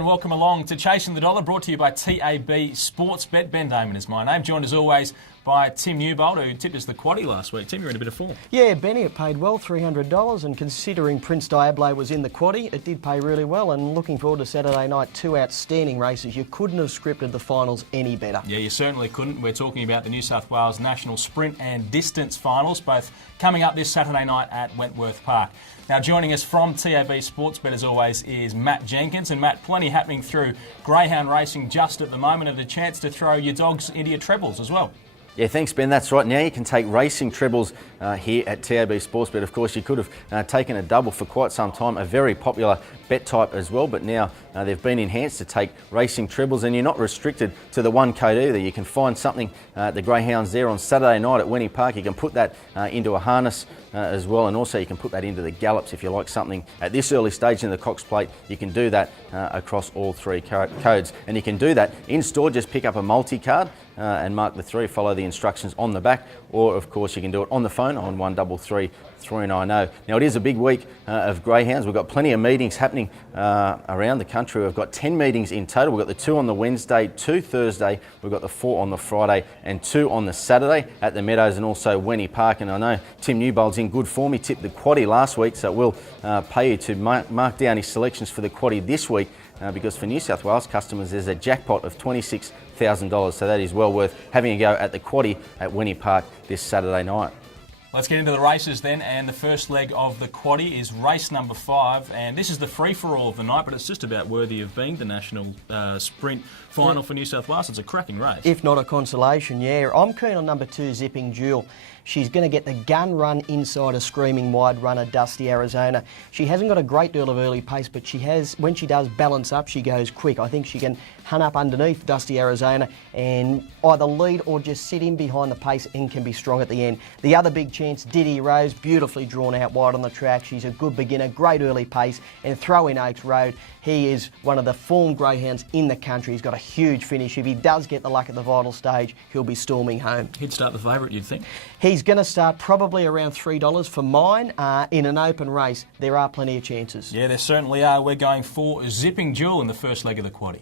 and welcome along to Chasing the Dollar, brought to you by TAB Sportsbet. Ben Damon is my name, joined as always by Tim Newbold, who tipped us the quaddie last week. Tim, you're in a bit of form. Yeah, Benny, it paid well, $300, and considering Prince Diablo was in the quaddie, it did pay really well, and looking forward to Saturday night, two outstanding races. You couldn't have scripted the finals any better. Yeah, you certainly couldn't. We're talking about the New South Wales National Sprint and Distance Finals, both coming up this Saturday night at Wentworth Park. Now, joining us from TAB Sportsbet, as always, is Matt Jenkins. And Matt, plenty happening through greyhound racing just at the moment, and a chance to throw your dogs into your trebles as well. Yeah, thanks, Ben. That's right. Now you can take racing trebles here at TAB Sportsbet. Of course, you could have taken a double for quite some time, a very popular bet type as well, but now they've been enhanced to take racing trebles, and you're not restricted to the one code either. You can find something at the greyhounds there on Saturday night at Wentworth Park. You can put that into a harness as well, and also you can put that into the gallops if you like something at this early stage in the Cox Plate. You can do that across all three codes, and you can do that in store. Just pick up a multi-card and mark the three, follow the instructions on the back, or of course you can do it on the phone on 133 390. Now it is a big week of greyhounds. We've got plenty of meetings happening around the country. We've got 10 meetings in total. We've got the 2 on the Wednesday, 2 Thursday, we've got the 4 on the Friday and 2 on the Saturday at the Meadows and also Wentworth Park. And I know Tim Newbold's in good form. He tipped the quaddie last week, so it will pay you to mark down his selections for the quaddie this week, because for New South Wales customers there's a jackpot of $26,000, so that is well worth having a go at the quaddie at Wentworth Park this Saturday night. Let's get into the races then, and the first leg of the quaddie is race number 5, and this is the free-for-all of the night, but it's just about worthy of being the national sprint final for New South Wales. It's a cracking race. If not a consolation, yeah. I'm keen on number 2, Zipping Jewel. She's going to get the gun run inside a screaming wide runner, Dusty Arizona. She hasn't got a great deal of early pace, but she has, when she does balance up, she goes quick. I think she can hunt up underneath Dusty Arizona and either lead or just sit in behind the pace and can be strong at the end. The other big chance, Diddy Rose, beautifully drawn out wide on the track. She's a good beginner, great early pace, and throw in Oaks Road. He is one of the form greyhounds in the country. He's got a huge finish. If he does get the luck at the vital stage, he'll be storming home. He'd start the favourite, you'd think? He's going to start probably around $3 for mine. In an open race, there are plenty of chances. Yeah, there certainly are. We're going for Zipping Jewel in the first leg of the quaddie.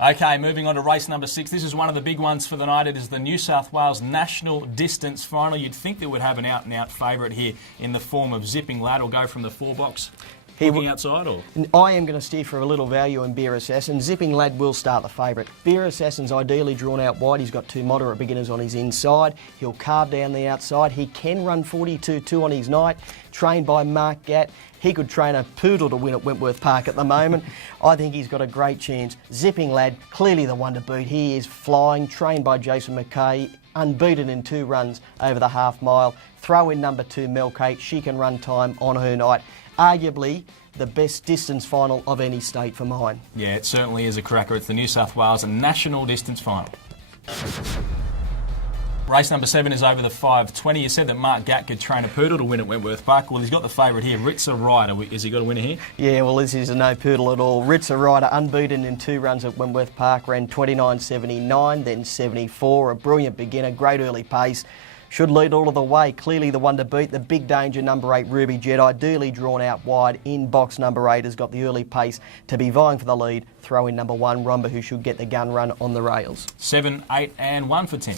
Okay, moving on to race number 6. This is one of the big ones for the night. It is the New South Wales National Distance Final. You'd think they would have an out-and-out favourite here in the form of Zipping Lad, or go from the 4-box. Looking outside, or? I am going to steer for a little value in Beer Assassin. Zipping Lad will start the favourite. Beer Assassin's ideally drawn out wide. He's got 2 moderate beginners on his inside. He'll carve down the outside. He can run 42.2 on his night. Trained by Mark Gatt. He could train a poodle to win at Wentworth Park at the moment. I think he's got a great chance. Zipping Lad, clearly the one to beat. He is flying, trained by Jason McKay, unbeaten in 2 runs over the half mile. Throw in number 2, Melkate. She can run time on her night. Arguably the best distance final of any state for mine. Yeah, it certainly is a cracker. It's the New South Wales National Distance Final. Race number 7 is over the 520. You said that Mark Gatt could train a poodle to win at Wentworth Park. Well, he's got the favourite here, Ritza Rider. Has he got a winner here? Yeah, well, this is a no poodle at all. Ritza Rider, unbeaten in 2 runs at Wentworth Park, ran 29.79, then 74. A brilliant beginner, great early pace. Should lead all of the way. Clearly the one to beat. The big danger, number 8, Ruby Jet, ideally drawn out wide in box number 8, has got the early pace to be vying for the lead. Throw in number 1, Rumba, who should get the gun run on the rails. 7, 8 and 1 for 10.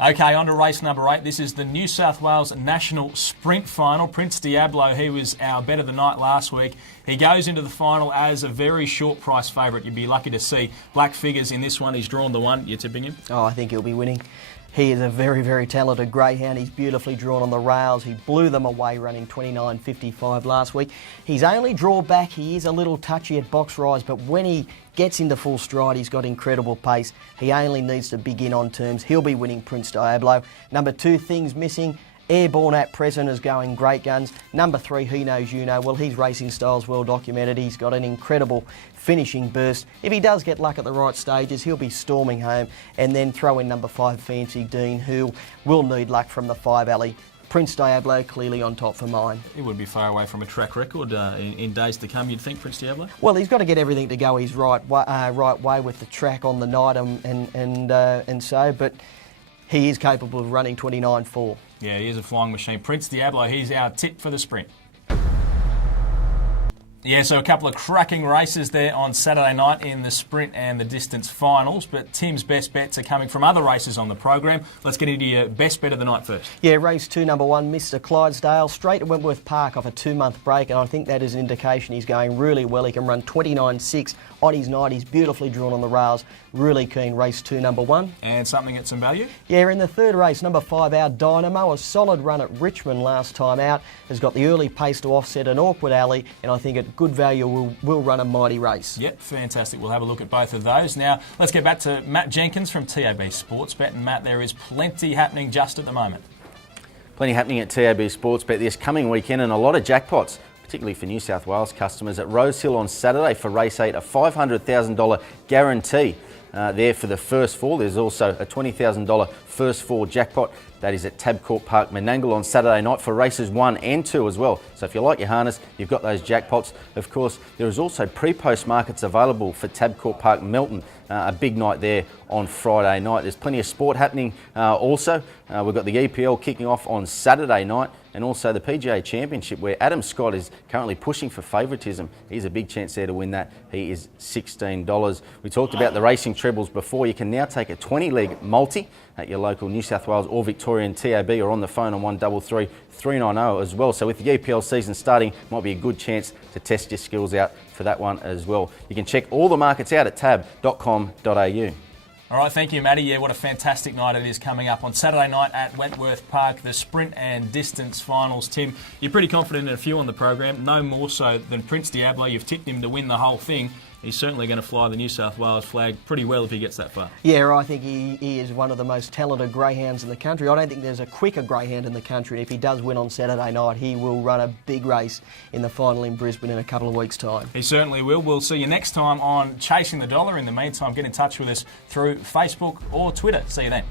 Okay, on to race number 8. This is the New South Wales National Sprint Final. Prince Diablo, he was our bet of the night last week. He goes into the final as a very short price favourite. You'd be lucky to see black figures in this one. He's drawn the 1. You're tipping him? Oh, I think he'll be winning. He is a very, very talented greyhound. He's beautifully drawn on the rails. He blew them away running 29.55 last week. His only drawback, he is a little touchy at box rise, but when he gets into full stride, he's got incredible pace. He only needs to begin on terms. He'll be winning Prince Diablo. Number 2, Things Missing. Airborne at present is going great guns. Number 3, He Knows You Know. Well, his racing style's well documented. He's got an incredible finishing burst. If he does get luck at the right stages, he'll be storming home. And then throw in number 5, Fancy Dean, who will need luck from the 5 alley. Prince Diablo clearly on top for mine. He would be far away from a track record in days to come, you'd think, Prince Diablo? Well, he's got to get everything to go his right way with the track on the night and so, but he is capable of running 29.4. Yeah, he is a flying machine. Prince Diablo, he's our tip for the sprint. Yeah, so a couple of cracking races there on Saturday night in the sprint and the distance finals. But Tim's best bets are coming from other races on the program. Let's get into your best bet of the night first. Yeah, race 2, number 1, Mr. Clydesdale, straight to Wentworth Park off a 2-month break, and I think that is an indication he's going really well. He can run 29.6 on his night. He's beautifully drawn on the rails. Really keen, race 2, number 1. And something at some value? Yeah, in the third race, number 5, our Dynamo, a solid run at Richmond last time out, has got the early pace to offset an awkward alley, and I think at good value will run a mighty race. Yep, fantastic. We'll have a look at both of those. Now, let's get back to Matt Jenkins from TAB Sportsbet. And Matt, there is plenty happening just at the moment. Plenty happening at TAB Sportsbet this coming weekend, and a lot of jackpots, particularly for New South Wales customers. At Rosehill on Saturday for race 8, a $500,000 guarantee there for the first four. There's also a $20,000 first four jackpot. That is at Tabcorp Park, Menangle on Saturday night for races 1 and 2 as well. So if you like your harness, you've got those jackpots. Of course, there is also pre-post markets available for Tabcorp Park, Melton. A big night there on Friday night. There's plenty of sport happening also. We've got the EPL kicking off on Saturday night, and also the PGA Championship, where Adam Scott is currently pushing for favouritism. He's a big chance there to win that. He is $16. We talked about the racing trebles before. You can now take a 20-leg multi at your local New South Wales or Victorian TAB, or on the phone on 133 390 as well. So with the EPL season starting, might be a good chance to test your skills out for that one as well. You can check all the markets out at tab.com.au. All right, thank you, Matty. Yeah, what a fantastic night it is coming up on Saturday night at Wentworth Park, the sprint and distance finals. Tim, you're pretty confident in a few on the program, no more so than Prince Diablo. You've tipped him to win the whole thing. He's certainly going to fly the New South Wales flag pretty well if he gets that far. Yeah, I think he is one of the most talented greyhounds in the country. I don't think there's a quicker greyhound in the country. If he does win on Saturday night, he will run a big race in the final in Brisbane in a couple of weeks' time. He certainly will. We'll see you next time on Chasing the Dollar. In the meantime, get in touch with us through Facebook or Twitter. See you then.